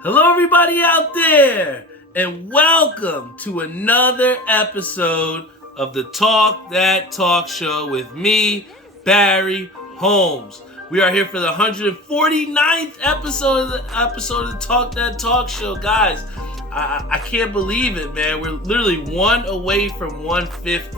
Hello, everybody out there, and welcome to another episode of the Talk That Talk Show with me, Barry Holmes. We are here for the 149th episode of the Talk That Talk Show, guys. I can't believe it, man. We're literally one away from 150.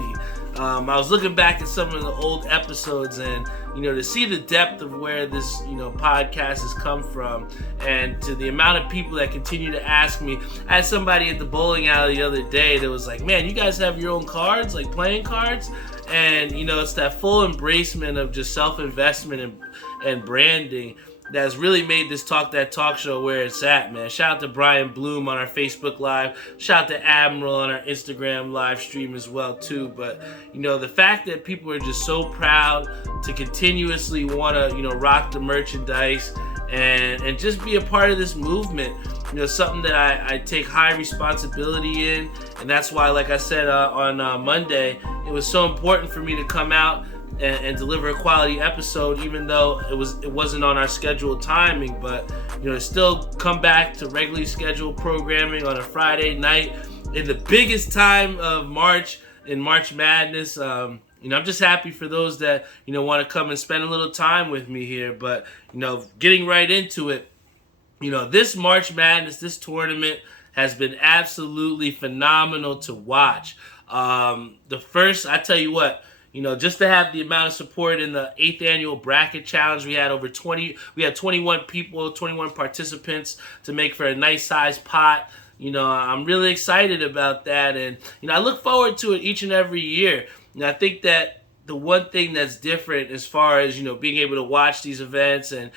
I was looking back at some of the old episodes, and to see the depth of where this podcast has come from, and to the amount of people that continue to ask me. I had somebody at the bowling alley the other day that was like, "Man, you guys have your own cards, like playing cards?" And it's that full embracement of just self-investment and branding that's really made this Talk That Talk Show where it's at, man. Shout out to Brian Bloom on our Facebook Live. Shout out to Admiral on our Instagram live stream as well, too. But, the fact that people are just so proud to continuously want to, rock the merchandise and just be a part of this movement, something that I take high responsibility in. And that's why, like I said on Monday, it was so important for me to come out and deliver a quality episode, even though it wasn't on our scheduled timing. But still come back to regularly scheduled programming on a Friday night in the biggest time of March, in March Madness. I'm just happy for those that want to come and spend a little time with me here. But getting right into it, this March Madness, this tournament has been absolutely phenomenal to watch. The first, I tell you what. Just to have the amount of support in the 8th annual bracket challenge, we had 21 people, 21 participants to make for a nice sized pot. I'm really excited about that, and I look forward to it each and every year. I think that the one thing that's different as far as being able to watch these events and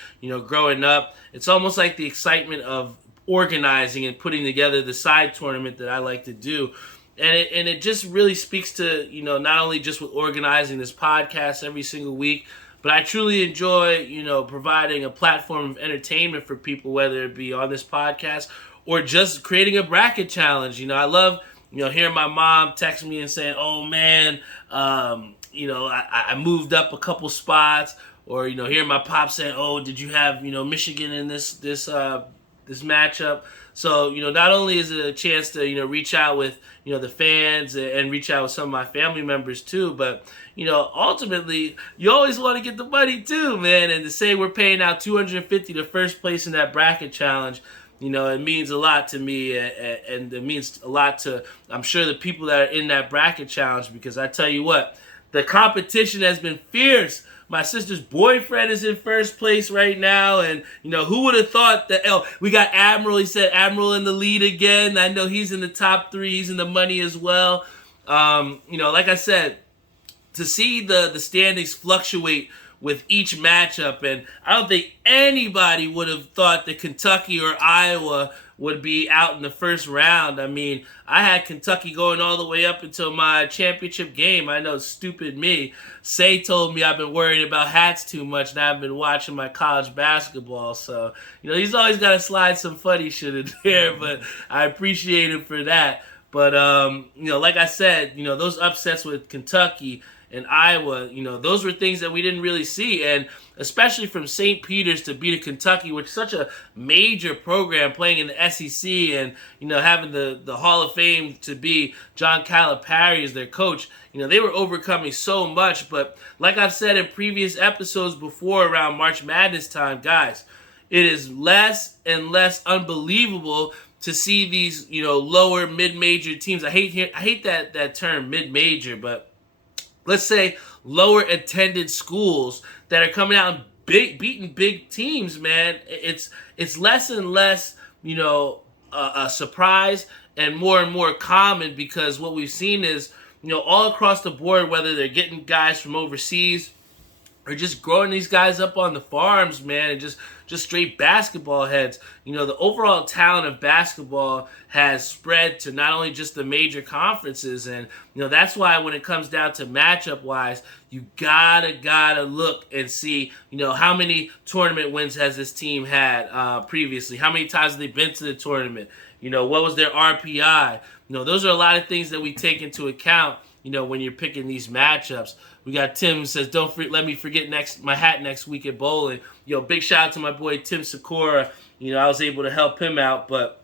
growing up, it's almost like the excitement of organizing and putting together the side tournament that I like to do. And it just really speaks to, not only just with organizing this podcast every single week, but I truly enjoy, providing a platform of entertainment for people, whether it be on this podcast or just creating a bracket challenge. I love, hearing my mom text me and saying, "Oh man, I moved up a couple spots," or, hearing my pop saying, "Oh, did you have, Michigan in this matchup?" So, not only is it a chance to, reach out with, the fans and reach out with some of my family members too, but, ultimately, you always want to get the money too, man. And to say we're paying out $250 to first place in that bracket challenge, it means a lot to me, and it means a lot to, I'm sure, the people that are in that bracket challenge, because I tell you what, the competition has been fierce. My sister's boyfriend is in first place right now, and who would have thought that? Oh, we got Admiral. He said Admiral in the lead again. I know he's in the top 3. He's in the money as well. Like I said, to see the standings fluctuate with each matchup, and I don't think anybody would have thought that Kentucky or Iowa would be out in the first round. I mean, I had Kentucky going all the way up until my championship game. I know, stupid me. Say told me I've been worried about hats too much, and I've been watching my college basketball. So, he's always got to slide some funny shit in there, but I appreciate him for that. But, like I said, those upsets with Kentucky and Iowa, those were things that we didn't really see. And especially from St. Peter's to beat a Kentucky, which is such a major program, playing in the SEC, and, having the Hall of Fame to be John Calipari as their coach, they were overcoming so much. But like I've said in previous episodes before around March Madness time, guys, it is less and less unbelievable to see these, lower mid-major teams. I hate that term mid-major, but let's say lower attended schools that are coming out and beating big teams, man. It's less and less, a surprise, and more common, because what we've seen is, all across the board, whether they're getting guys from overseas or just growing these guys up on the farms, man, and just straight basketball heads. The overall talent of basketball has spread to not only just the major conferences, and that's why when it comes down to matchup-wise, you gotta look and see, how many tournament wins has this team had previously? How many times have they been to the tournament? What was their RPI? Those are a lot of things that we take into account, when you're picking these matchups. We got Tim who says, "Don't let me forget my hat next week at bowling." Big shout out to my boy Tim Sikora. I was able to help him out. But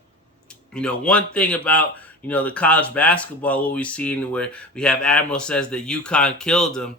one thing about the college basketball, what we've seen where we have Admiral says that UConn killed him.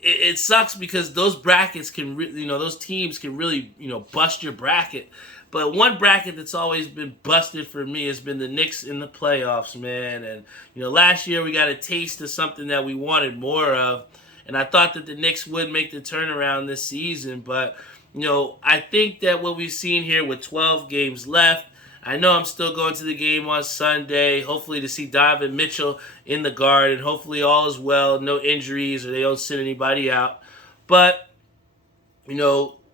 It sucks because those brackets can those teams can really bust your bracket. But one bracket that's always been busted for me has been the Knicks in the playoffs, man. And last year we got a taste of something that we wanted more of, and I thought that the Knicks would make the turnaround this season. But I think that what we've seen here with 12 games left, I know I'm still going to the game on Sunday, hopefully to see Donovan Mitchell in the guard, and hopefully all is well, no injuries, or they don't sit anybody out. But,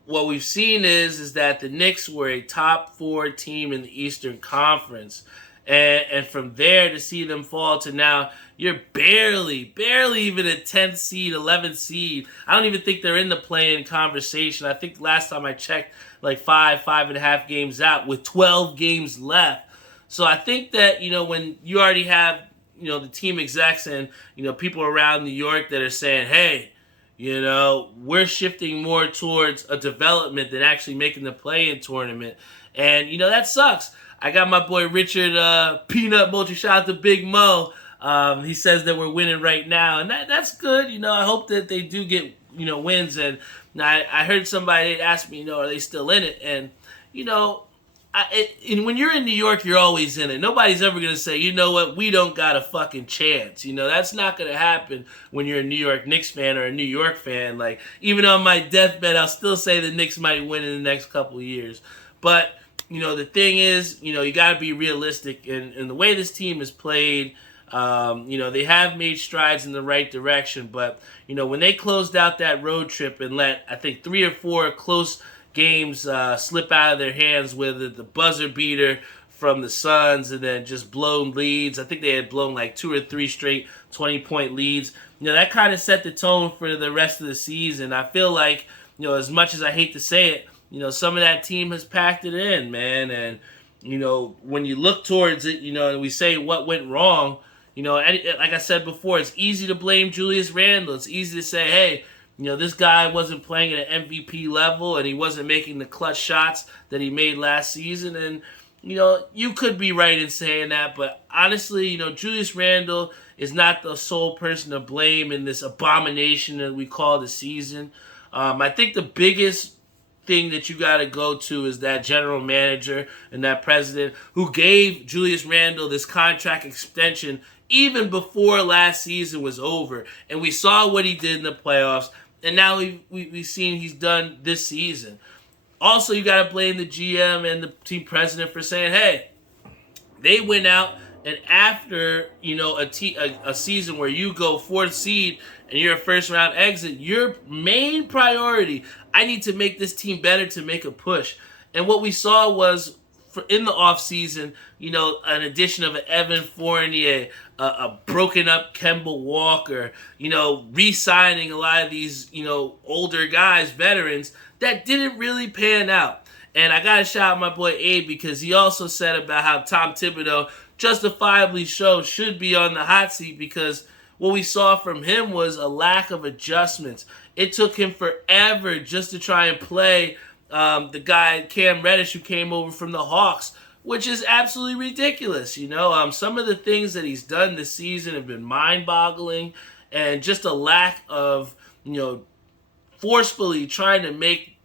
what we've seen is that the Knicks were a top 4 team in the Eastern Conference. And from there to see them fall to now, you're barely even a 10th seed, 11th seed. I don't even think they're in the play-in conversation. I think last time I checked, like 5.5 games out with 12 games left. So I think that, when you already have, the team execs and, people around New York that are saying, hey, we're shifting more towards a development than actually making the play-in tournament. And, that sucks. I got my boy Richard Peanut Moultrie. Shout out to Big Mo. He says that we're winning right now, and that's good. I hope that they do get wins. And I heard somebody ask me, are they still in it? And when you're in New York, you're always in it. Nobody's ever gonna say, you know what, we don't got a fucking chance. That's not gonna happen when you're a New York Knicks fan or a New York fan. Like, even on my deathbed, I'll still say the Knicks might win in the next couple of years. But the thing is, you got to be realistic. And the way this team is played, they have made strides in the right direction. But, when they closed out that road trip and let, I think, 3 or 4 close games slip out of their hands with the buzzer beater from the Suns and then just blown leads. I think they had blown like 2 or 3 straight 20-point leads. That kind of set the tone for the rest of the season. I feel like, as much as I hate to say it, some of that team has packed it in, man. And, when you look towards it, and we say what went wrong, like I said before, it's easy to blame Julius Randle. It's easy to say, hey, this guy wasn't playing at an MVP level and he wasn't making the clutch shots that he made last season. And, you could be right in saying that. But honestly, Julius Randle is not the sole person to blame in this abomination that we call the season. I think the biggest thing that you got to go to is that general manager and that president who gave Julius Randle this contract extension even before last season was over. And we saw what he did in the playoffs, and now we've seen he's done this season. Also, you got to blame the GM and the team president for saying, hey, they went out and after a season where you go 4th seed and you're a first round exit, your main priority, I need to make this team better to make a push. And what we saw was in the offseason, an addition of an Evan Fournier, a broken up Kemba Walker, re-signing a lot of these, older guys, veterans, that didn't really pan out. And I got to shout out my boy Abe because he also said about how Tom Thibodeau justifiably should be on the hot seat because what we saw from him was a lack of adjustments. It took him forever just to try and play the guy, Cam Reddish, who came over from the Hawks, which is absolutely ridiculous. Some of the things that he's done this season have been mind-boggling, and just a lack of, forcefully trying to make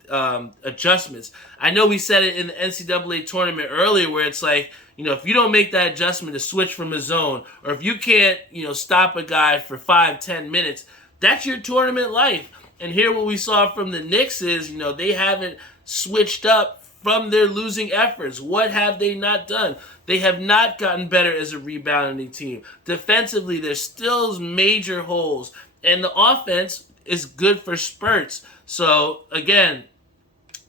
adjustments. I know we said it in the NCAA tournament earlier where it's like, if you don't make that adjustment to switch from a zone, or if you can't, stop a guy for 5-10 minutes, that's your tournament life. And here what we saw from the Knicks is, they haven't switched up from their losing efforts. What have they not done? They have not gotten better as a rebounding team. Defensively, there's still major holes. And the offense is good for spurts. So, again,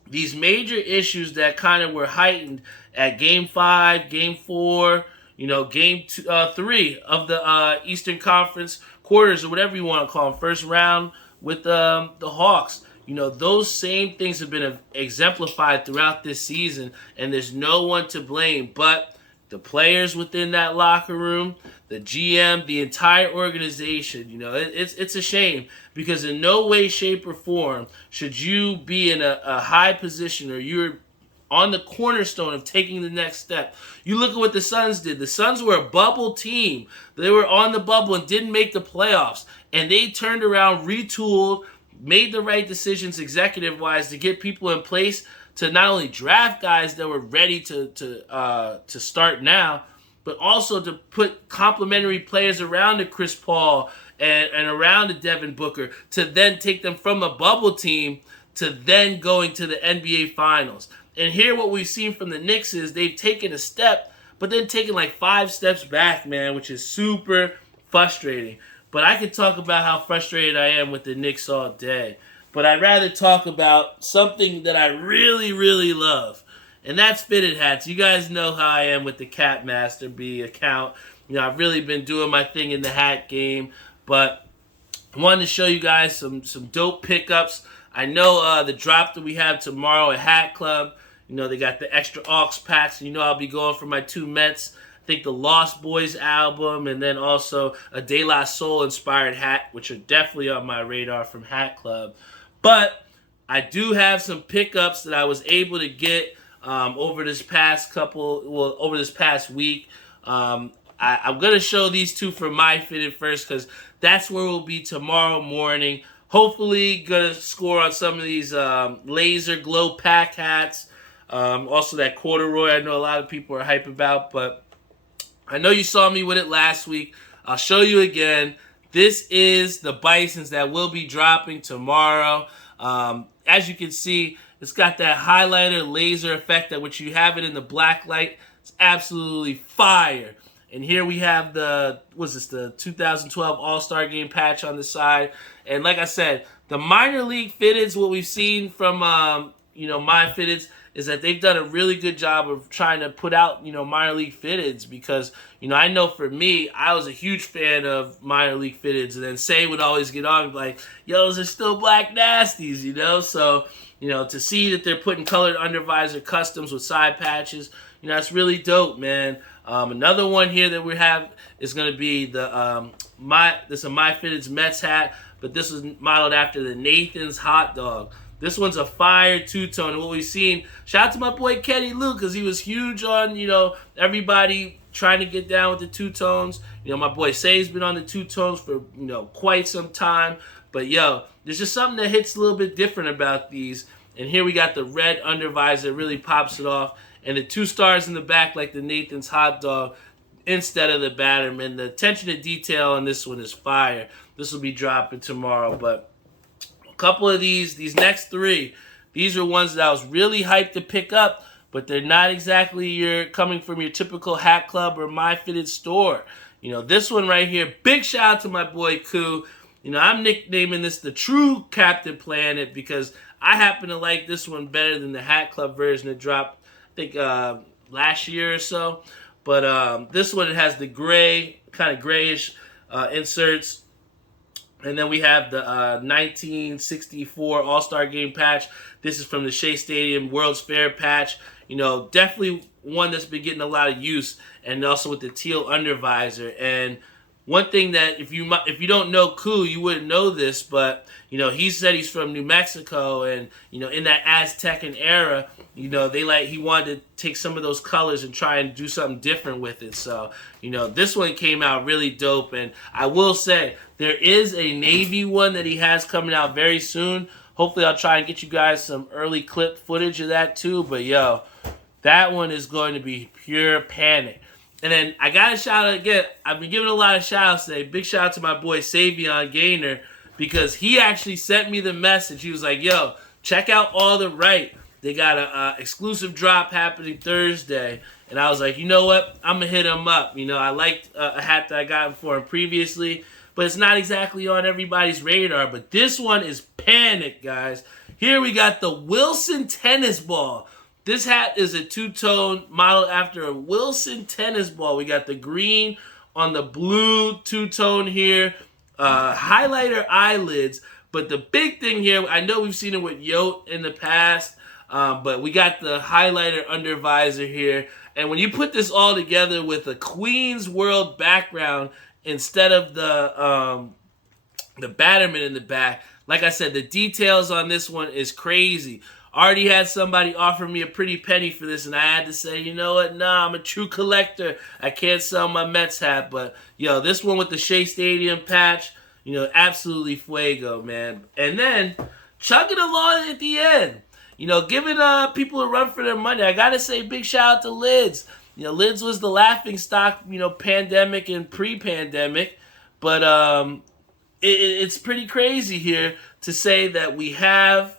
these major issues that kind of were heightened at Game 5, Game 4, Game 3 of the Eastern Conference quarters, or whatever you want to call them, first round with the Hawks. Those same things have been exemplified throughout this season, and there's no one to blame but the players within that locker room, the GM, the entire organization. It's a shame because in no way, shape, or form should you be in a high position or you're on the cornerstone of taking the next step. You look at what the Suns did. The Suns were a bubble team. They were on the bubble and didn't make the playoffs. And they turned around, retooled, made the right decisions executive-wise to get people in place to not only draft guys that were ready to start now, but also to put complementary players around the Chris Paul and around the Devin Booker to then take them from a bubble team to then going to the NBA Finals. And here what we've seen from the Knicks is they've taken a step, but then taken like 5 steps back, man, which is super frustrating. But I could talk about how frustrated I am with the Knicks all day. But I'd rather talk about something that I really, really love. And that's fitted hats. You guys know how I am with the Cat Master B account. You know, I've really been doing my thing in the hat game. But I wanted to show you guys some dope pickups. I know the drop that we have tomorrow at Hat Club. You know, they got the extra aux packs. You know I'll be going for my 2 Mets. I think the Lost Boys album, and then also a De La Soul inspired hat, which are definitely on my radar from Hat Club. But I do have some pickups that I was able to get over this past week. I'm going to show these 2 for my fitted first because that's where we'll be tomorrow morning. Hopefully going to score on some of these laser glow pack hats. Also that corduroy I know a lot of people are hype about, but I know you saw me with it last week. I'll show you again. This is the Bisons that will be dropping tomorrow. As you can see, it's got that highlighter laser effect that which you have it in the black light. It's absolutely fire. And here we have the 2012 All-Star Game patch on the side. And like I said, the minor league fitteds, what we've seen from my fitteds, is that they've done a really good job of trying to put out, minor league fitteds because, I know for me, I was a huge fan of minor league fitteds, and then Say would always get on and be like, yo, those are still black nasties, So, to see that they're putting colored undervisor customs with side patches, that's really dope, man. Another one here that we have is going to be the My Fitteds Mets hat, but this was modeled after the Nathan's hot dog. This one's a fire two-tone. And what we've seen, shout out to my boy Kenny Lou, because he was huge on, everybody trying to get down with the two-tones. My boy Say's been on the two-tones for, quite some time. But, there's just something that hits a little bit different about these. And here we got the red undervisor. Really pops it off. And the 2 stars in the back like the Nathan's hot dog instead of the Batterman. The attention to detail on this one is fire. This will be dropping tomorrow, but couple of these next 3, these are ones that I was really hyped to pick up, but they're not exactly coming from your typical Hat Club or My Fitted store. This one right here, big shout out to my boy Koo. I'm nicknaming this the True Captain Planet because I happen to like this one better than the Hat Club version that dropped, I think, last year or so. But this one, it has the gray, kind of grayish inserts. And then we have the 1964 All-Star Game patch. This is from the Shea Stadium World's Fair patch. Definitely one that's been getting a lot of use, and also with the teal undervisor. And one thing that if you don't know Koo, you wouldn't know this, but he said he's from New Mexico, and in that Aztecan era, he wanted to take some of those colors and try and do something different with it. So this one came out really dope, and I will say there is a Navy one that he has coming out very soon. Hopefully I'll try and get you guys some early clip footage of that too. But that one is going to be pure panic. And then I got to shout out again. I've been giving a lot of shout outs today. Big shout out to my boy Savion Gaynor, because he actually sent me the message. He was like, yo, check out All the Right. They got a exclusive drop happening Thursday. And I was like, you know what? I'm going to hit him up. I liked a hat that I got for him previously, but it's not exactly on everybody's radar. But this one is panic, guys. Here we got the Wilson tennis ball. This hat is a two-tone modeled after a Wilson tennis ball. We got the green on the blue two-tone here. Highlighter eyelids. But the big thing here, I know we've seen it with Yote in the past, but we got the highlighter under visor here. And when you put this all together with a Queen's World background instead of the Batterman in the back, like I said, the details on this one is crazy. Already had somebody offer me a pretty penny for this, and I had to say, you know what? Nah, I'm a true collector. I can't sell my Mets hat, but this one with the Shea Stadium patch, absolutely fuego, man. And then chugging along at the end, giving people a run for their money. I gotta say, big shout out to Lids. Lids was the laughing stock, pandemic and pre-pandemic, but it's pretty crazy here to say that we have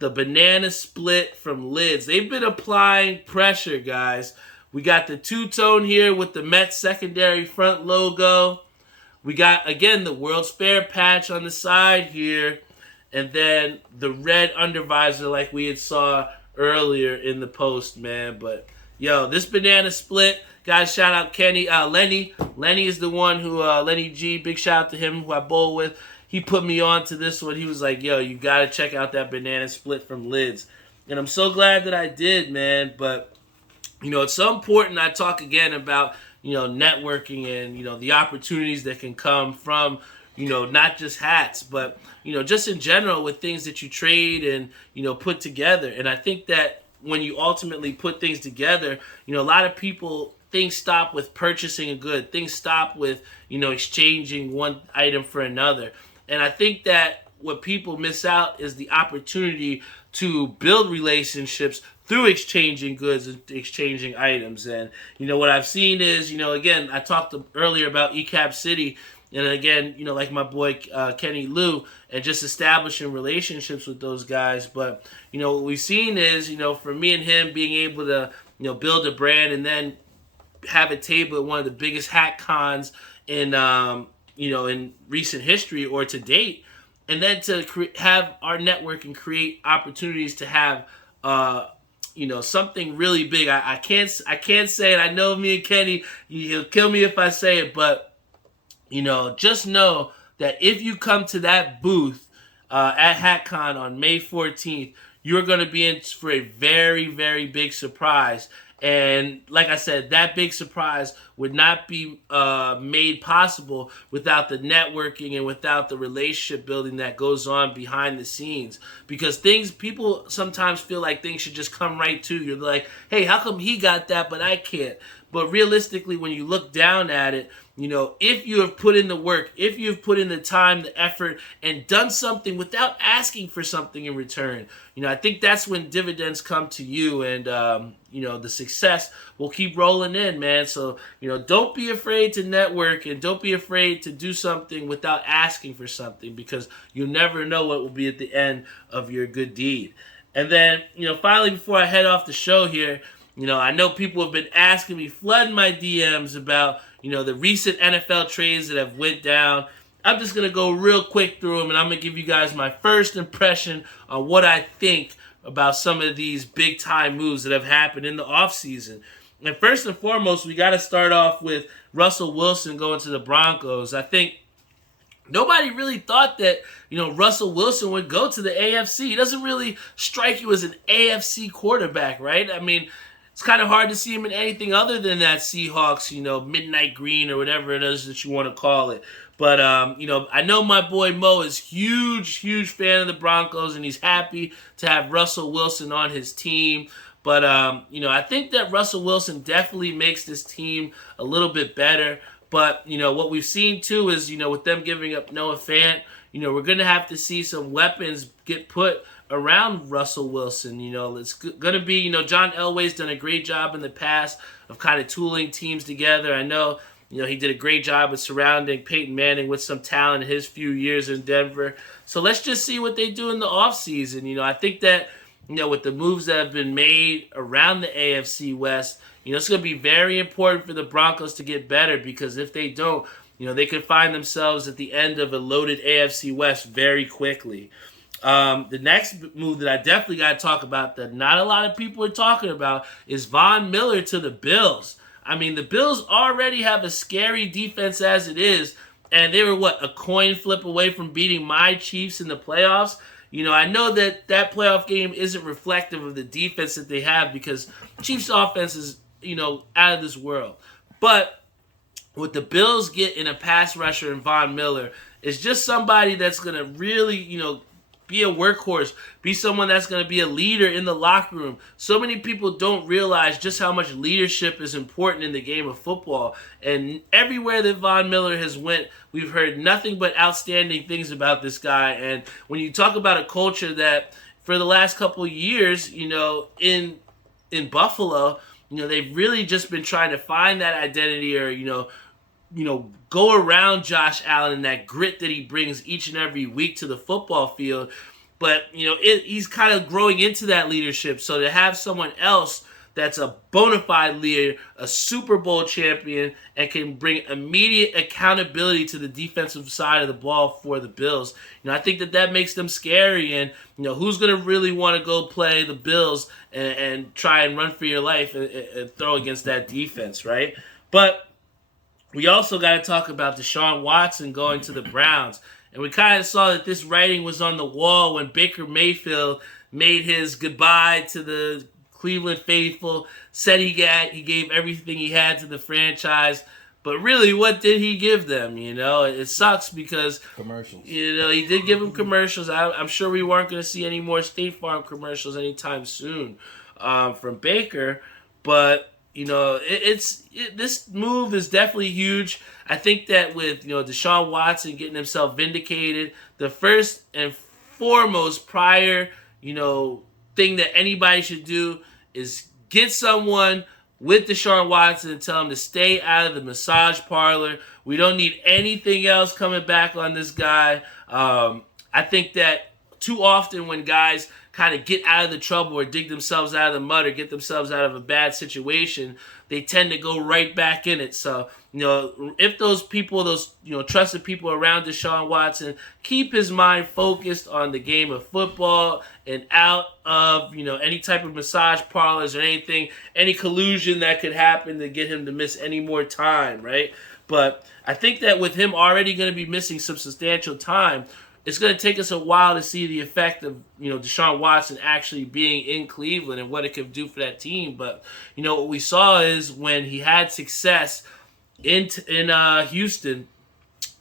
the banana split from Lids. They've been applying pressure, guys. We got the two-tone here with the Mets secondary front logo. We got, again, the World's Fair patch on the side here. And then the red undervisor like we had saw earlier in the post, man. But, this banana split, guys, shout out Lenny. Lenny is the one who, Lenny G, big shout out to him, who I bowl with. He put me on to this one. He was like, you got to check out that banana split from Lids. And I'm so glad that I did, man. But, it's so important I talk again about, networking and, the opportunities that can come from, not just hats, but, just in general with things that you trade and, put together. And I think that when you ultimately put things together, a lot of people, things stop with purchasing a good. Things stop with, exchanging one item for another. And I think that what people miss out is the opportunity to build relationships through exchanging goods and exchanging items. And, what I've seen is, again, I talked earlier about ECAP City. And again, like my boy Kenny Lou, and just establishing relationships with those guys. But, what we've seen is, for me and him being able to, build a brand and then have a table at one of the biggest hat cons in, in recent history or to date. And then to have our network and create opportunities to have, something really big. I can't say it. I know me and Kenny, he'll kill me if I say it, but just know that if you come to that booth at HatCon on May 14th, you're going to be in for a very, very big surprise. And like I said, that big surprise would not be made possible without the networking and without the relationship building that goes on behind the scenes. Because people sometimes feel like things should just come right to you. They're like, hey, how come he got that but I can't? But realistically, when you look down at it, if you have put in the work, if you have put in the time, the effort, and done something without asking for something in return, I think that's when dividends come to you, and, the success will keep rolling in, man. So, don't be afraid to network, and don't be afraid to do something without asking for something, because you'll never know what will be at the end of your good deed. And then, finally, before I head off the show here, I know people have been asking me, flooding my DMs about, the recent NFL trades that have went down. I'm just going to go real quick through them, and I'm going to give you guys my first impression on what I think about some of these big-time moves that have happened in the offseason. And first and foremost, we got to start off with Russell Wilson going to the Broncos. I think nobody really thought that, Russell Wilson would go to the AFC. He doesn't really strike you as an AFC quarterback, right? I mean, it's kind of hard to see him in anything other than that Seahawks, midnight green or whatever it is that you want to call it. But, I know my boy Mo is huge fan of the Broncos, and he's happy to have Russell Wilson on his team. But, I think that Russell Wilson definitely makes this team a little bit better. But, what we've seen, too, is, with them giving up Noah Fant, we're going to have to see some weapons get put around Russell Wilson. It's going to be, John Elway's done a great job in the past of kind of tooling teams together. I know, he did a great job of surrounding Peyton Manning with some talent in his few years in Denver. So let's just see what they do in the offseason. I think that, with the moves that have been made around the AFC West, it's going to be very important for the Broncos to get better, because if they don't, they could find themselves at the end of a loaded AFC West very quickly. The next move that I definitely got to talk about that not a lot of people are talking about is Von Miller to the Bills. I mean, the Bills already have a scary defense as it is, and they were, a coin flip away from beating my Chiefs in the playoffs. I know that playoff game isn't reflective of the defense that they have, because Chiefs offense is, out of this world. But what the Bills get in a pass rusher in Von Miller is just somebody that's going to really, be a workhorse, be someone that's going to be a leader in the locker room. So many people don't realize just how much leadership is important in the game of football. And everywhere that Von Miller has went, we've heard nothing but outstanding things about this guy. And when you talk about a culture that for the last couple of years, in Buffalo, they've really just been trying to find that identity or, go around Josh Allen and that grit that he brings each and every week to the football field. But, he's kind of growing into that leadership. So to have someone else that's a bona fide leader, a Super Bowl champion, and can bring immediate accountability to the defensive side of the ball for the Bills, I think that makes them scary. And, who's going to really want to go play the Bills and try and run for your life and throw against that defense, right? But we also got to talk about Deshaun Watson going to the Browns. And we kind of saw that this writing was on the wall when Baker Mayfield made his goodbye to the Cleveland faithful, said he gave everything he had to the franchise. But really, what did he give them? It sucks because commercials. He did give them commercials. I'm sure we weren't going to see any more State Farm commercials anytime soon from Baker. But this move is definitely huge. I think that with Deshaun Watson getting himself vindicated, the first and foremost prior thing that anybody should do is get someone with Deshaun Watson and tell him to stay out of the massage parlor. We don't need anything else coming back on this guy. I think that too often when guys kind of get out of the trouble or dig themselves out of the mud or get themselves out of a bad situation, they tend to go right back in it. So, if those people, trusted people around Deshaun Watson, keep his mind focused on the game of football and out of, any type of massage parlors or anything, any collusion that could happen to get him to miss any more time, right? But I think that with him already going to be missing some substantial time, it's going to take us a while to see the effect of, Deshaun Watson actually being in Cleveland and what it could do for that team. But, what we saw is when he had success in Houston,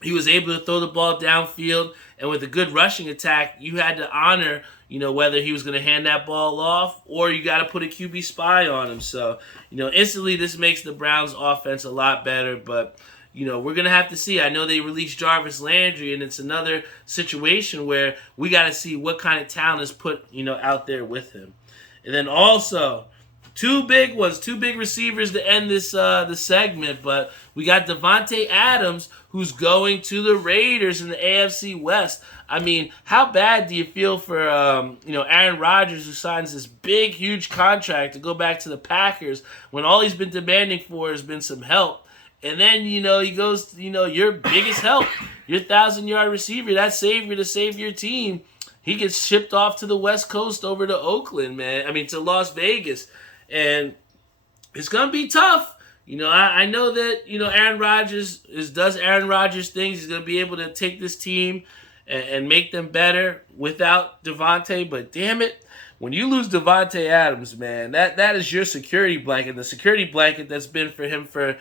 he was able to throw the ball downfield. And with a good rushing attack, you had to honor, whether he was going to hand that ball off or you got to put a QB spy on him. So, instantly this makes the Browns offense a lot better. But, we're going to have to see. I know they released Jarvis Landry, and it's another situation where we got to see what kind of talent is put, out there with him. And then also, two big receivers to end this the segment, but we got Davante Adams, who's going to the Raiders in the AFC West. I mean, how bad do you feel for Aaron Rodgers, who signs this big, huge contract to go back to the Packers when all he's been demanding for has been some help? And then, he goes, your biggest help, your 1,000-yard receiver, that savior to save your team. He gets shipped off to the West Coast over to Oakland, to Las Vegas. And it's going to be tough. I know that, Aaron Rodgers does Aaron Rodgers things. He's going to be able to take this team and make them better without Davante. But damn it, when you lose Davante Adams, man, that is your security blanket. The security blanket that's been for him for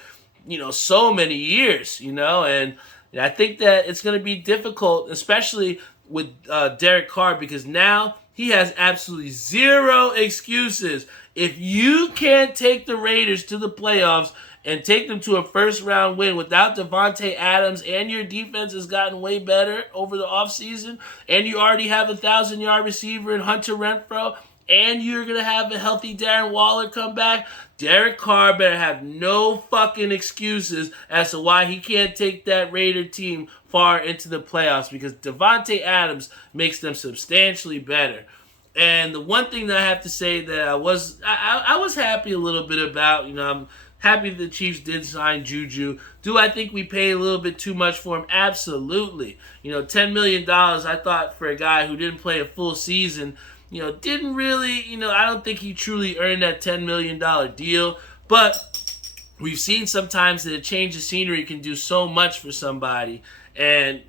so many years, and I think that it's going to be difficult, especially with Derek Carr, because now he has absolutely zero excuses. If you can't take the Raiders to the playoffs and take them to a first-round win without Davante Adams, and your defense has gotten way better over the offseason, and you already have a 1,000-yard receiver in Hunter Renfrow, and you're going to have a healthy Darren Waller come back, Derek Carr better have no fucking excuses as to why he can't take that Raider team far into the playoffs, because Davante Adams makes them substantially better. And the one thing that I have to say that I was happy a little bit about, I'm happy the Chiefs did sign Juju. Do I think we paid a little bit too much for him? Absolutely. $10 million, I thought, for a guy who didn't play a full season, didn't really, I don't think he truly earned that $10 million deal. But we've seen sometimes that a change of scenery can do so much for somebody. And,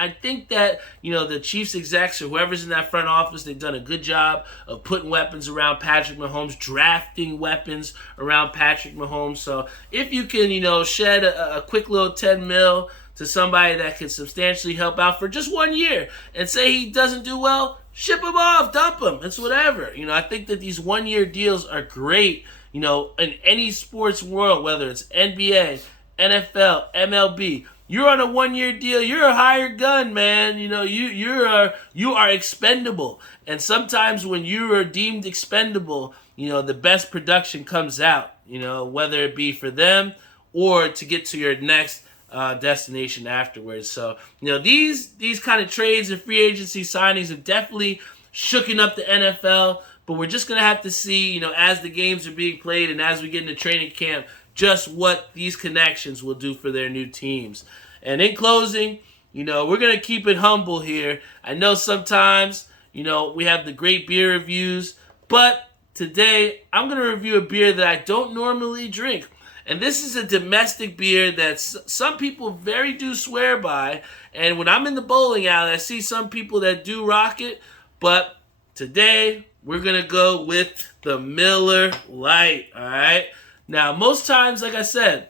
I think that, the Chiefs execs or whoever's in that front office, they've done a good job of putting weapons around Patrick Mahomes, drafting weapons around Patrick Mahomes. So if you can, shed a quick little $10 million to somebody that can substantially help out for just 1 year. And say he doesn't do well, ship him off, dump him. It's whatever. I think that these 1-year deals are great, in any sports world, whether it's NBA, NFL, MLB. You're on a 1-year deal. You're a hired gun, man. You are expendable. And sometimes when you are deemed expendable, the best production comes out. Whether it be for them or to get to your next destination afterwards. So these kind of trades and free agency signings have definitely shooken up the NFL. But we're just gonna have to see, as the games are being played and as we get into training camp, just what these connections will do for their new teams. And in closing, we're going to keep it humble here. I know sometimes, we have the great beer reviews, but today I'm going to review a beer that I don't normally drink. And this is a domestic beer that some people very do swear by. And when I'm in the bowling alley, I see some people that do rock it. But today, we're going to go with the Miller Lite, all right? Now, most times, like I said,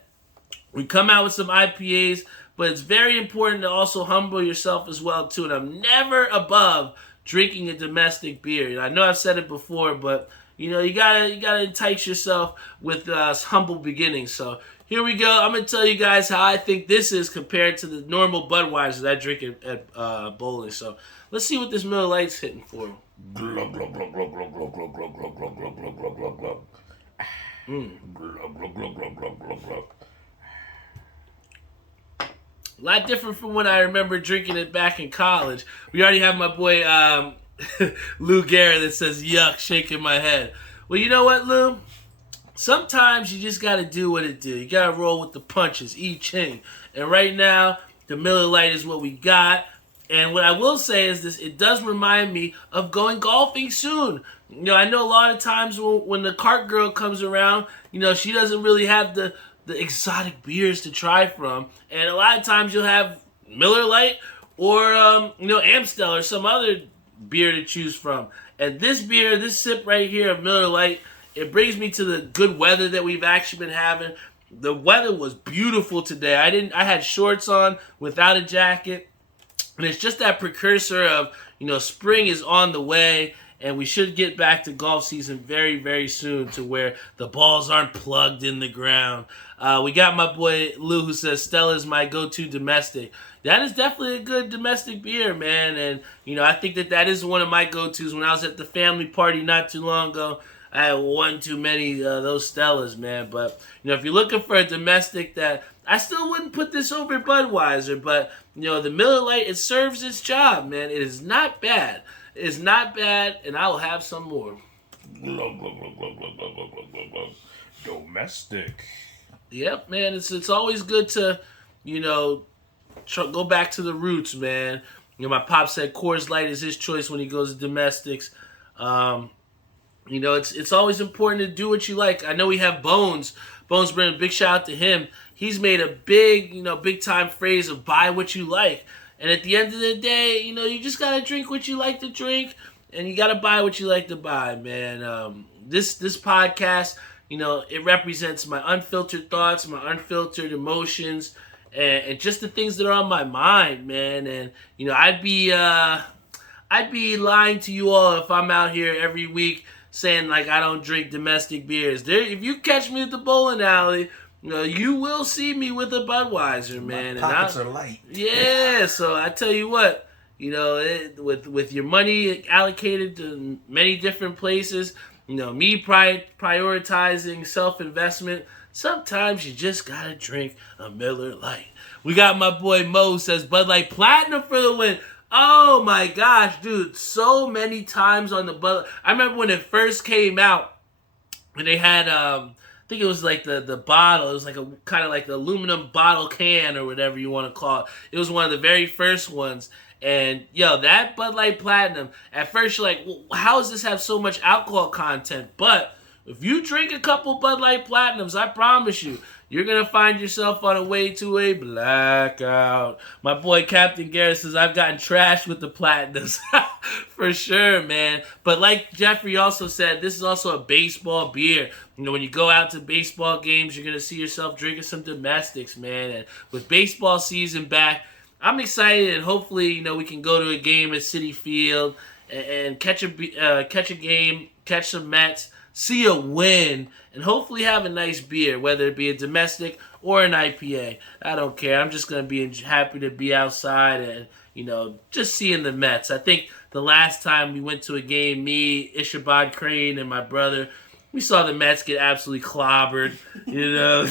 we come out with some IPAs, but it's very important to also humble yourself as well, too. And I'm never above drinking a domestic beer. I know I've said it before, but, you gotta entice yourself with humble beginnings. So here we go. I'm going to tell you guys how I think this is compared to the normal Budweiser that I drink at bowling. So let's see what this Miller Lite's hitting for. Glug, glug, glug, glug, glug, glug, glug, glug, glug, glug, glug, glug, glug, glug, glug. Glug, glug, glug, glug, glug, glug, glug. A lot different from when I remember drinking it back in college. We already have my boy Lou Garrett that says, yuck, shaking my head. Well, you know what, Lou? Sometimes you just got to do what it do. You got to roll with the punches, ching. And right now, the Miller Lite is what we got. And what I will say is this, it does remind me of going golfing soon. I know a lot of times when the cart girl comes around, she doesn't really have the exotic beers to try from. And a lot of times you'll have Miller Lite or, Amstel or some other beer to choose from. And this beer, this sip right here of Miller Lite, it brings me to the good weather that we've actually been having. The weather was beautiful today. I had shorts on without a jacket. And it's just that precursor of, spring is on the way, and we should get back to golf season very, very soon to where the balls aren't plugged in the ground. We got my boy Lou who says Stella is my go-to domestic. That is definitely a good domestic beer, man. And, I think that is one of my go-tos. When I was at the family party not too long ago, I had one too many those Stellas, man. But, if you're looking for a domestic that I still wouldn't put this over Budweiser, but, the Miller Lite, it serves its job, man. It is not bad. It is not bad, and I will have some more. Glug, glug, glug, glug, glug, glug, glug, glug, glug. Domestic. Yep, man. It's always good to, go back to the roots, man. My pop said Coors Light is his choice when he goes to domestics. It's always important to do what you like. I know we have Bones. Bones Brennan, big shout out to him. He's made a big time phrase of buy what you like. And at the end of the day, you just got to drink what you like to drink. And you got to buy what you like to buy, man. This podcast, it represents my unfiltered thoughts, my unfiltered emotions, and just the things that are on my mind, man. And, I'd be lying to you all if I'm out here every week saying, like, I don't drink domestic beers. If you catch me at the bowling alley, you will see me with a Budweiser, man. My pockets are light. Yeah, so I tell you what, with your money allocated to many different places, me prioritizing self-investment, sometimes you just gotta drink a Miller Lite. We got my boy Mo says Bud Light Platinum for the win. Oh my gosh, dude, so many times on the Bud. I remember when it first came out, and they had, I think it was like the bottle. It was like a kind of like the aluminum bottle can or whatever you want to call it. It was one of the very first ones. And, that Bud Light Platinum, at first you're like, well, how does this have so much alcohol content? But if you drink a couple Bud Light Platinums, I promise you, you're going to find yourself on a way to a blackout. My boy Captain Garrett says, I've gotten trashed with the Platinums. For sure, man. But like Jeffrey also said, this is also a baseball beer. You know, when you go out to baseball games, you're going to see yourself drinking some domestics, man. And with baseball season back, I'm excited, and hopefully, you know, we can go to a game at Citi Field and catch a game, catch some Mets, see a win, and hopefully have a nice beer, whether it be a domestic or an IPA. I don't care. I'm just going to be happy to be outside and, you know, just seeing the Mets. I think the last time we went to a game, me, Ishabad Crane, and my brother, we saw the Mets get absolutely clobbered. You know,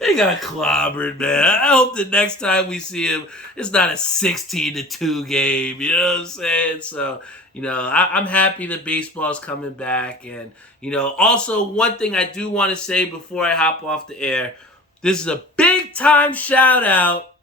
they got clobbered, man. I hope the next time we see them, it's not a 16-2 game. You know what I'm saying? So, you know, I'm happy that baseball's coming back. And, you know, also one thing I do want to say before I hop off the air, this is a big time shout out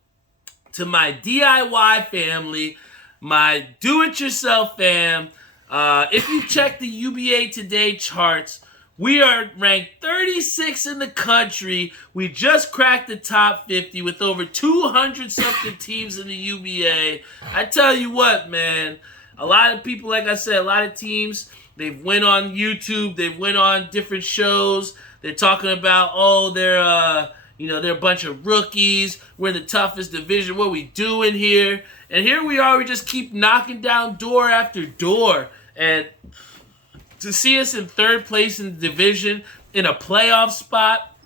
to my DIY family, my do-it-yourself fam. If you check the UBA Today charts, we are ranked 36 in the country. We just cracked the top 50 with over 200-something teams in the UBA. I tell you what, man, a lot of people, like I said, a lot of teams, they've went on YouTube, they've went on different shows. They're talking about, they're a bunch of rookies. We're in the toughest division. What are we doing here? And here we are. We just keep knocking down door after door. And to see us in third place in the division, in a playoff spot,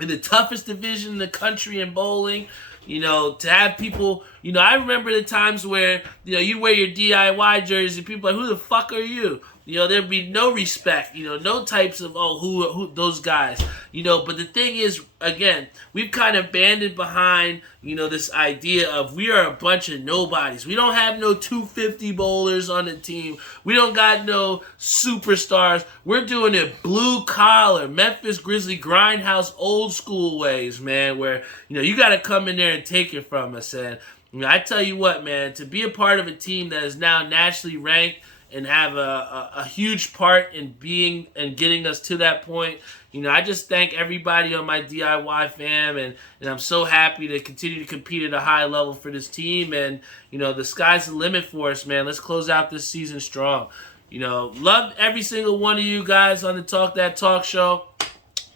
in the toughest division in the country in bowling, you know, to have people, you know, I remember the times where, you know, you wear your DIY jersey, people are like, who the fuck are you? You know, there'd be no respect, you know, no types of, who those guys, you know. But the thing is, again, we've kind of banded behind, you know, this idea of we are a bunch of nobodies. We don't have no 250 bowlers on the team. We don't got no superstars. We're doing it blue collar, Memphis Grizzly grindhouse old school ways, man, where, you know, you got to come in there and take it from us. And, you know, I tell you what, man, to be a part of a team that is now nationally ranked and have a huge part in being and getting us to that point. You know, I just thank everybody on my DIY fam, and I'm so happy to continue to compete at a high level for this team. And, you know, the sky's the limit for us, man. Let's close out this season strong. You know, love every single one of you guys on the Talk That Talk show.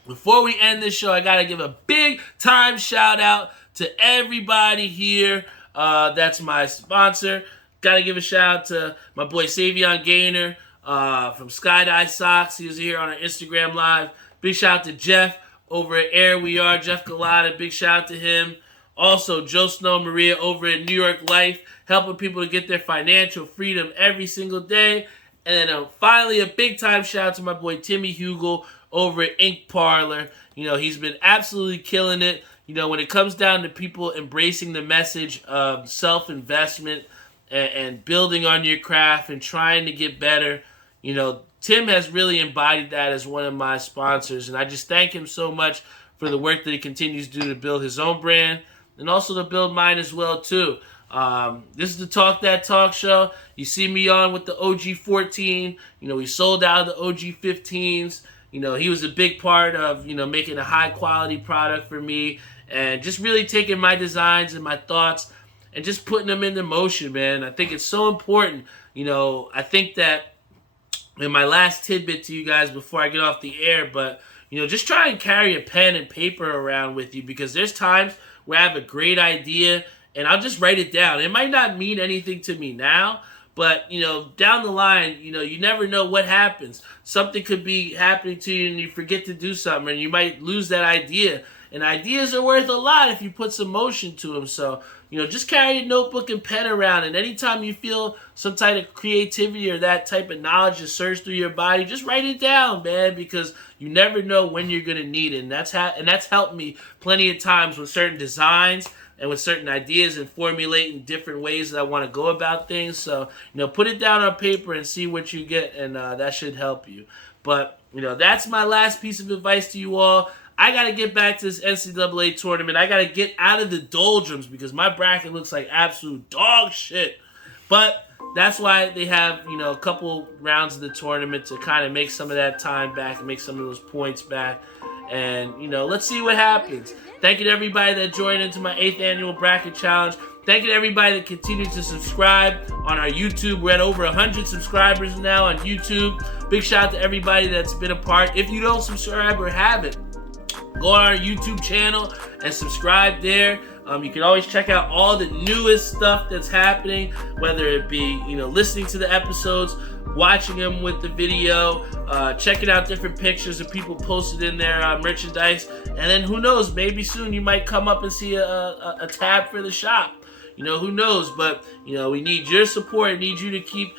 Before we end this show, I got to give a big time shout out to everybody here. That's my sponsor. Got to give a shout out to my boy Savion Gaynor from Skydive Socks. He was here on our Instagram Live. Big shout out to Jeff over at Air We Are, Jeff Galata. Big shout out to him. Also, Joe Snow Maria over at New York Life, helping people to get their financial freedom every single day. And then finally, a big time shout out to my boy Timmy Hugel over at Ink Parlor. You know, he's been absolutely killing it. You know, when it comes down to people embracing the message of self-investment, and building on your craft and trying to get better. You know, Tim has really embodied that as one of my sponsors, and I just thank him so much for the work that he continues to do to build his own brand and also to build mine as well, too. This is the Talk That Talk show. You see me on with the OG14. You know, we sold out of the OG15s. You know, he was a big part of, you know, making a high-quality product for me and just really taking my designs and my thoughts and just putting them into motion, man. I think it's so important. You know, I think that in my last tidbit to you guys before I get off the air, but, you know, just try and carry a pen and paper around with you, because there's times where I have a great idea and I'll just write it down. It might not mean anything to me now, but, you know, down the line, you know, you never know what happens. Something could be happening to you and you forget to do something and you might lose that idea. And ideas are worth a lot if you put some motion to them. So, you know, just carry a notebook and pen around. And anytime you feel some type of creativity or that type of knowledge just surge through your body, just write it down, man, because you never know when you're going to need it. And that's helped me plenty of times with certain designs and with certain ideas and formulating different ways that I want to go about things. So, you know, put it down on paper and see what you get, and that should help you. But, you know, that's my last piece of advice to you all. I got to get back to this NCAA tournament. I got to get out of the doldrums because my bracket looks like absolute dog shit. But that's why they have, you know, a couple rounds of the tournament to kind of make some of that time back and make some of those points back. And, let's see what happens. Thank you to everybody that joined into my 8th annual bracket challenge. Thank you to everybody that continues to subscribe on our YouTube. We're at over 100 subscribers now on YouTube. Big shout out to everybody that's been a part. If you don't subscribe or haven't, go on our YouTube channel and subscribe there. You can always check out all the newest stuff that's happening, whether it be, listening to the episodes, watching them with the video, checking out different pictures of people posted in their merchandise. And then who knows, maybe soon you might come up and see a tab for the shop. Who knows? But, we need your support. I need you to keep,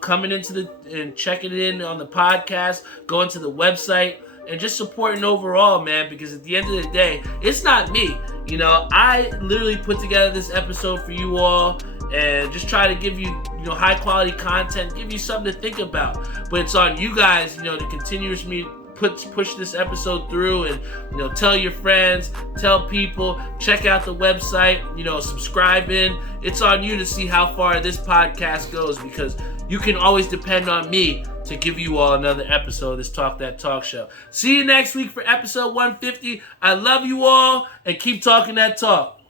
coming into and checking it in on the podcast, going to the website, and just supporting overall, man, because at the end of the day, it's not me. I literally put together this episode for you all and just try to give you, high quality content, give you something to think about. But it's on you guys, to continuously push this episode through and, tell your friends, tell people, check out the website, subscribe in. It's on you to see how far this podcast goes, because you can always depend on me to give you all another episode of this Talk That Talk show. See you next week for episode 150. I love you all, and keep talking that talk.